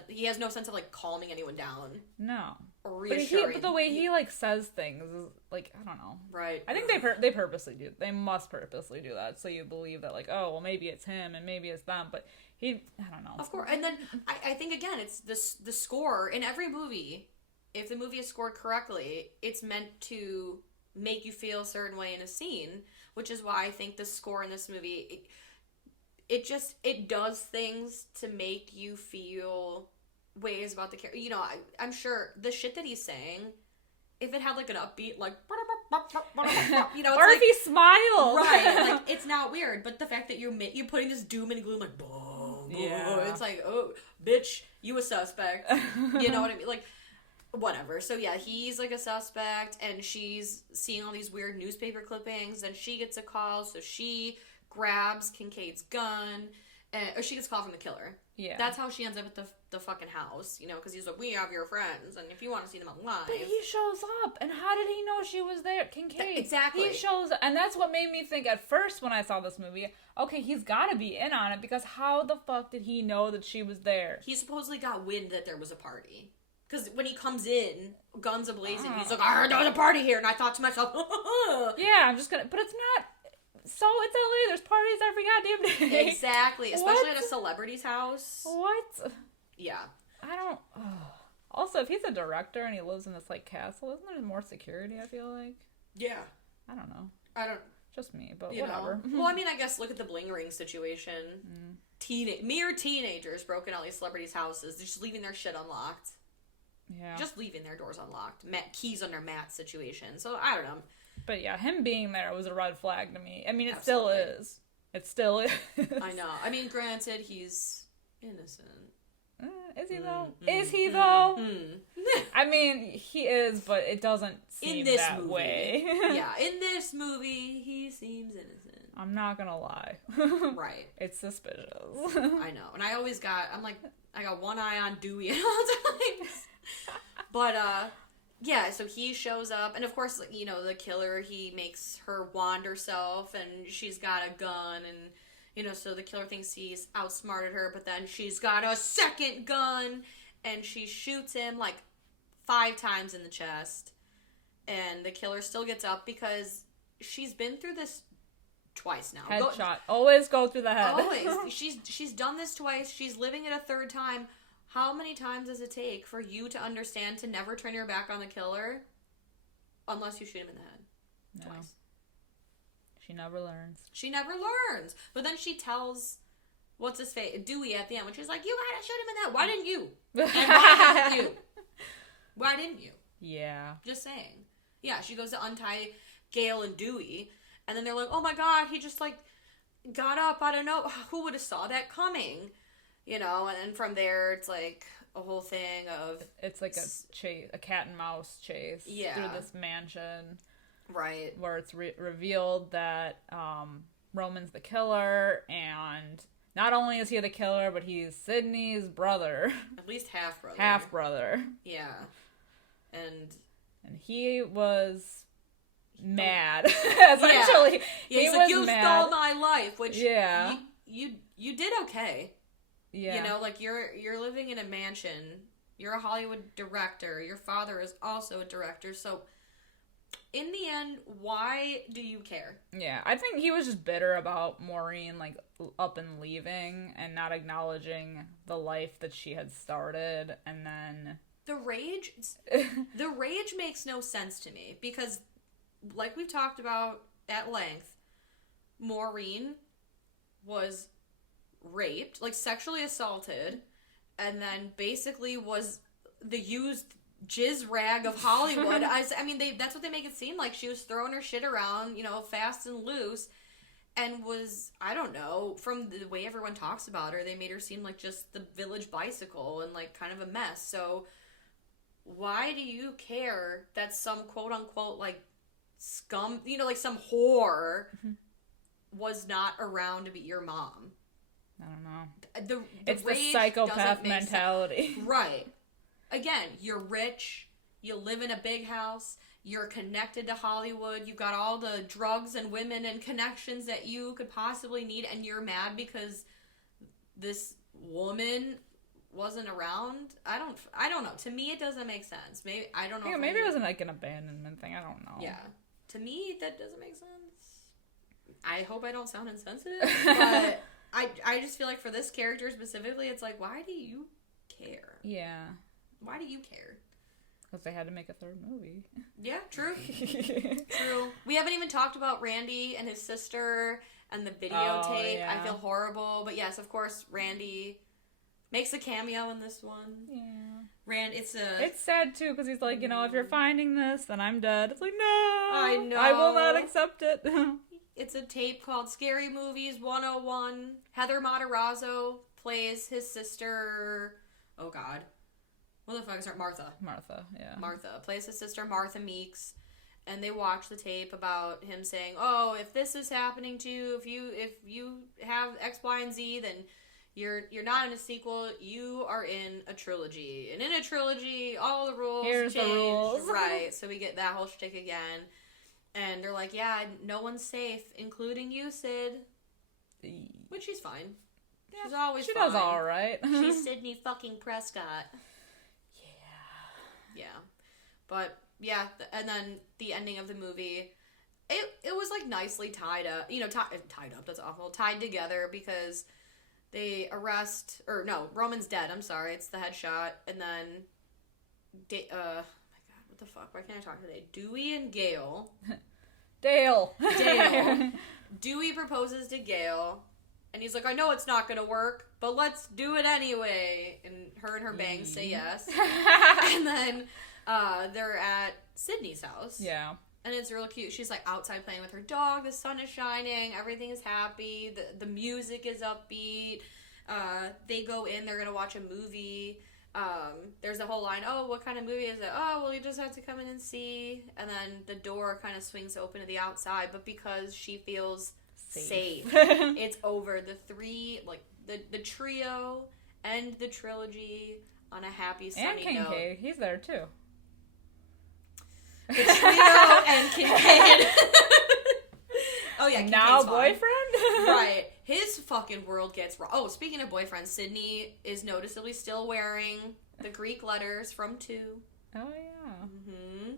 he has no sense of, like, calming anyone down. No. Or reassuring. But the way he, like, says things is, like, I don't know. Right. I think they purposely do. They must purposely do that, so you believe that, like, oh, well, maybe it's him, and maybe it's them, but I don't know. Of course. And then, I think, again, it's the score. In every movie, if the movie is scored correctly, it's meant to make you feel a certain way in a scene, which is why I think the score in this movie, it does things to make you feel ways about the character. You know, I'm sure the shit that he's saying, if it had like an upbeat, like, you know, it's or like, if he smiled, right? Like, it's not weird, but the fact that you're putting this doom and gloom, like, boom, yeah, it's like, oh, bitch, you a suspect. You know what I mean? Like, whatever. So yeah, he's like a suspect, and she's seeing all these weird newspaper clippings, and she gets a call, so she grabs Kincaid's gun, or she gets a call from the killer. Yeah. That's how she ends up at the fucking house, you know, because he's like, we have your friends, and if you want to see them alive. But he shows up, and how did he know she was there? Kincaid. Exactly. He shows up, and that's what made me think at first when I saw this movie, okay, he's got to be in on it, because how the fuck did he know that she was there? He supposedly got wind that there was a party. Because when he comes in, guns a-blazing, he's like, I heard there was a party here, and I thought to myself, yeah, I'm just gonna, but it's not, so it's LA, there's parties every goddamn day. Exactly, especially at a celebrity's house. What? Yeah. I don't, also, if he's a director and he lives in this, like, castle, isn't there more security, I feel like? Yeah. I don't know. I don't... Just me, but you whatever. Know. Well, I mean, I guess look at the bling ring situation. Mere teenagers broke in all these celebrities' houses, they're just leaving their shit unlocked. Yeah. Just leaving their doors unlocked. Keys under mat situation. So, I don't know. But yeah, him being there was a red flag to me. I mean, it Absolutely. still is. It still is. I know. I mean, granted, he's innocent. Is he though? Is he though? Mm. I mean, he is, but it doesn't seem In this that movie. way. Yeah, in this movie, he seems innocent. I'm not gonna lie. Right. It's suspicious. I know. And I always got, I got one eye on Dewey at all times. But, yeah, so he shows up, and of course, you know, the killer, he makes her wand herself, and she's got a gun, and, you know, so the killer thinks he's outsmarted her, but then she's got a second gun, and she shoots him, like, 5 times in the chest, and the killer still gets up, because she's been through this twice now. Headshot. Always go through the head. Always. She's done this twice, she's living it a third time. How many times does it take for you to understand to never turn your back on the killer unless you shoot him in the head? No. Twice. She never learns. She never learns. But then she tells, what's his face, Dewey at the end, when she's like, you gotta shoot him in the head. Why didn't you? And why didn't you? Why didn't you? Yeah. Just saying. Yeah, she goes to untie Gale and Dewey, and then they're like, oh my god, he just, like, got up. I don't know. Who would have saw that coming? You know, and then from there, it's like a whole thing of... It's like a chase, a cat and mouse chase through this mansion. Right. Where it's revealed that Roman's the killer, and not only is he the killer, but he's Sydney's brother. At least half-brother. Half-brother. Yeah. And he was mad, essentially. Yeah, he's like, you stole my life, which you did okay. Yeah. You know, like, you're living in a mansion. You're a Hollywood director. Your father is also a director. So, in the end, why do you care? Yeah, I think he was just bitter about Maureen, like, up and leaving and not acknowledging the life that she had started, and then... The rage makes no sense to me, because, like we've talked about at length, Maureen was raped, like sexually assaulted, and then basically was the used jizz rag of Hollywood. I mean, that's what they make it seem like. She was throwing her shit around, you know, fast and loose, and was, I don't know, from the way everyone talks about her, they made her seem like just the village bicycle and, like, kind of a mess. So why do you care that some quote-unquote, like, scum, you know, like some whore was not around to be your mom? I don't know. It's the psychopath mentality. Right. Again, you're rich, you live in a big house, you're connected to Hollywood, you've got all the drugs and women and connections that you could possibly need, and you're mad because this woman wasn't around. I don't know. To me, it doesn't make sense. Maybe I don't know. Yeah, maybe it wasn't like an abandonment thing. I don't know. Yeah. To me, that doesn't make sense. I hope I don't sound insensitive, but I just feel like for this character specifically, it's like, why do you care? Yeah. Why do you care? Because they had to make a third movie. Yeah, true. True. We haven't even talked about Randy and his sister and the videotape. Oh, yeah. I feel horrible. But yes, of course, Randy makes a cameo in this one. Yeah. It's sad, too, because he's like, you know, if you're finding this, then I'm dead. It's like, no! I know. I will not accept it. It's a tape called Scary Movies 101. Heather Matarazzo plays his sister... Oh, God. What the fuck is her? Martha. Martha, yeah. Martha plays his sister Martha Meeks, and they watch the tape about him saying, "Oh, if this is happening to you, if you have X, Y, and Z, then you're not in a sequel. You are in a trilogy, and in a trilogy, all the rules Here's change." the rules, right? So we get that whole shtick again, and they're like, "Yeah, no one's safe, including you, Sid," which she's fine. Yeah, she's always she fine. does all right. She's Sydney fucking Prescott. Yeah. But, yeah, and then the ending of the movie, it was, like, nicely tied up. You know, tied up, that's awful. Tied together because they arrest, or no, Roman's dead, I'm sorry. It's the headshot. And then, oh, my God, what the fuck? Why can't I talk today? Dewey and Gale. Dale. Dewey proposes to Gale. And he's like, I know it's not going to work, but let's do it anyway. And her bangs say yes. And then they're at Sydney's house. Yeah. And it's real cute. She's like outside playing with her dog. The sun is shining. Everything is happy. The music is upbeat. They go in. They're going to watch a movie. There's a whole line, oh, what kind of movie is it? Oh, well, you just have to come in and see. And then the door kind of swings open to the outside. But because she feels... safe. It's over. The three, like, the trio end the trilogy on a happy, sunny note. And Kincaid. He's there, too. The trio and Kincaid. Oh, yeah, Kincaid's now fine. boyfriend? Right. His fucking world gets wrong. Oh, speaking of boyfriends, Sydney is noticeably still wearing the Greek letters from 2. Oh, yeah. Mm-hmm.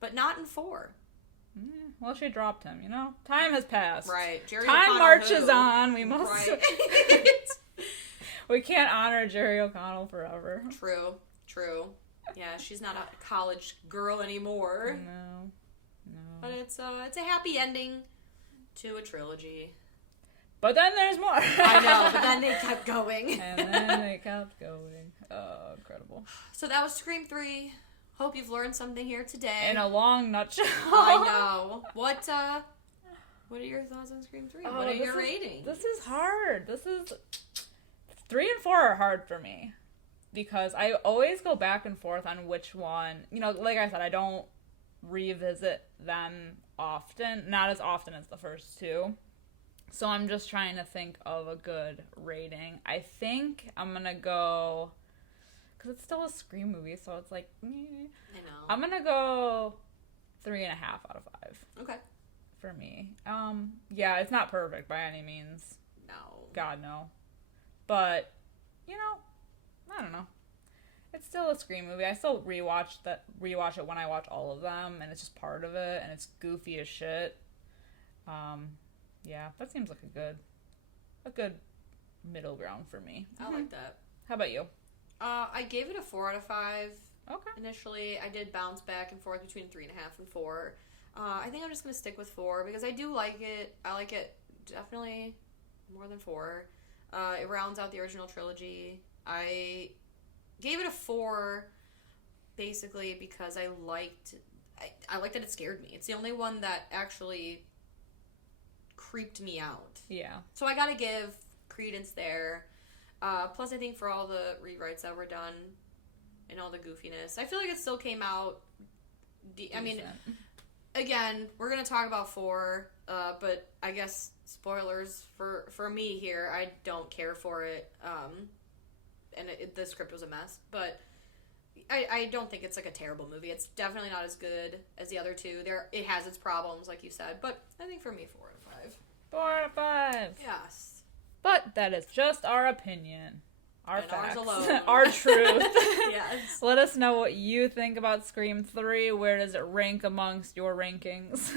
But not in 4. Well, she dropped him, you know? Time has passed. Right. Jerry Time O'Connell marches on. We must... Right. We can't honor Jerry O'Connell forever. True. Yeah, she's not a college girl anymore. No. But it's a happy ending to a trilogy. But then there's more. I know, but then they kept going. And then they kept going. Oh, incredible. So that was Scream 3. Hope you've learned something here today. In a long nutshell. I know. What are your thoughts on Scream 3? What are your ratings? This is hard. 3 and 4 are hard for me. Because I always go back and forth on which one. You know, like I said, I don't revisit them often. Not as often as the first 2. So I'm just trying to think of a good rating. I think I'm going to go... Because it's still a Scream movie, so it's like, I know. I'm going to go 3.5 out of 5. Okay. For me. Yeah, it's not perfect by any means. No. God, no. But, you know, I don't know. It's still a Scream movie. I still rewatch it when I watch all of them, and it's just part of it, and it's goofy as shit. Yeah, that seems like a good middle ground for me. I like that. How about you? I gave it a 4 out of 5. Okay. Initially, I did bounce back and forth between 3.5 and 4. I think I'm just going to stick with 4 because I do like it. I like it definitely more than 4. It rounds out the original trilogy. I gave it a 4 basically because I liked that it scared me. It's the only one that actually creeped me out. Yeah. So I got to give credence there. Plus, I think for all the rewrites that were done and all the goofiness, I feel like it still came out. I mean, again, we're gonna talk about 4, but I guess spoilers for me here. I don't care for it, and the script was a mess. But I don't think it's like a terrible movie. It's definitely not as good as the other 2. It has its problems, like you said, but I think for me, 4 out of 5. 4 out of 5. Yes. But that is just our opinion. Our and facts. Ours alone. Our truth. Yes. Let us know what you think about Scream 3. Where does it rank amongst your rankings?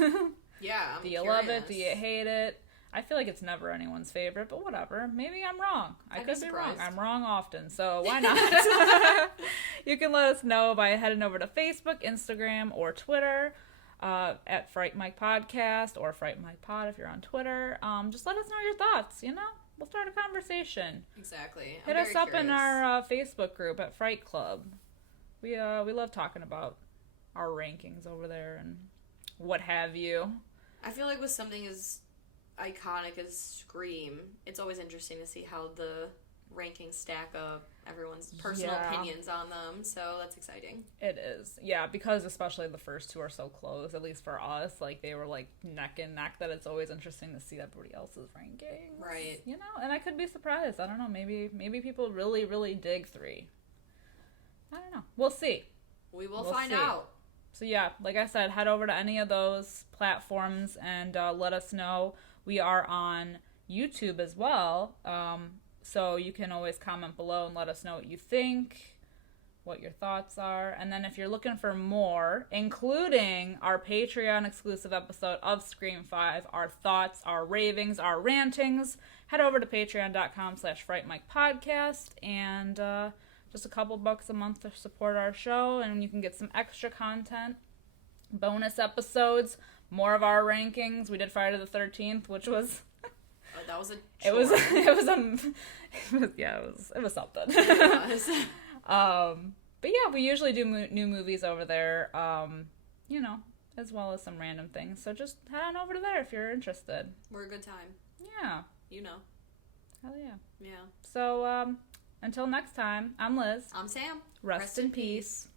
Yeah, I'm Do you curious. love it? Do you hate it? I feel like it's never anyone's favorite, but whatever. Maybe I'm wrong. I could be wrong. surprised. I'm wrong often, so why not? You can let us know by heading over to Facebook, Instagram, or Twitter at Fright Mic Podcast or Fright Mic Pod if you're on Twitter. Just let us know your thoughts, you know? We'll start a conversation. Exactly. Hit us up in our Facebook group at Fright Club. We love talking about our rankings over there and what have you. I feel like with something as iconic as Scream, it's always interesting to see how the rankings stack up, everyone's personal opinions on them, so that's exciting. It is. Yeah, because especially the first two are so close, at least for us, like they were like neck and neck, that it's always interesting to see everybody else's rankings. Right. You know, and I could be surprised. I don't know, maybe people really, really dig 3. I don't know. We'll see. We'll find out. So yeah, like I said, head over to any of those platforms and let us know. We are on YouTube as well, so you can always comment below and let us know what you think, what your thoughts are. And then if you're looking for more, including our Patreon exclusive episode of Scream 5, our thoughts, our ravings, our rantings, head over to patreon.com/FrightMicPodcast and just a couple bucks a month to support our show, and you can get some extra content, bonus episodes, more of our rankings. We did Friday the 13th, which was that was a it was something. But yeah, we usually do new movies over there, you know, as well as some random things. So just head on over to there if you're interested. We're a good time. Yeah. You know. Hell yeah. Yeah. So until next time, I'm Liz. I'm Sam. Rest in peace.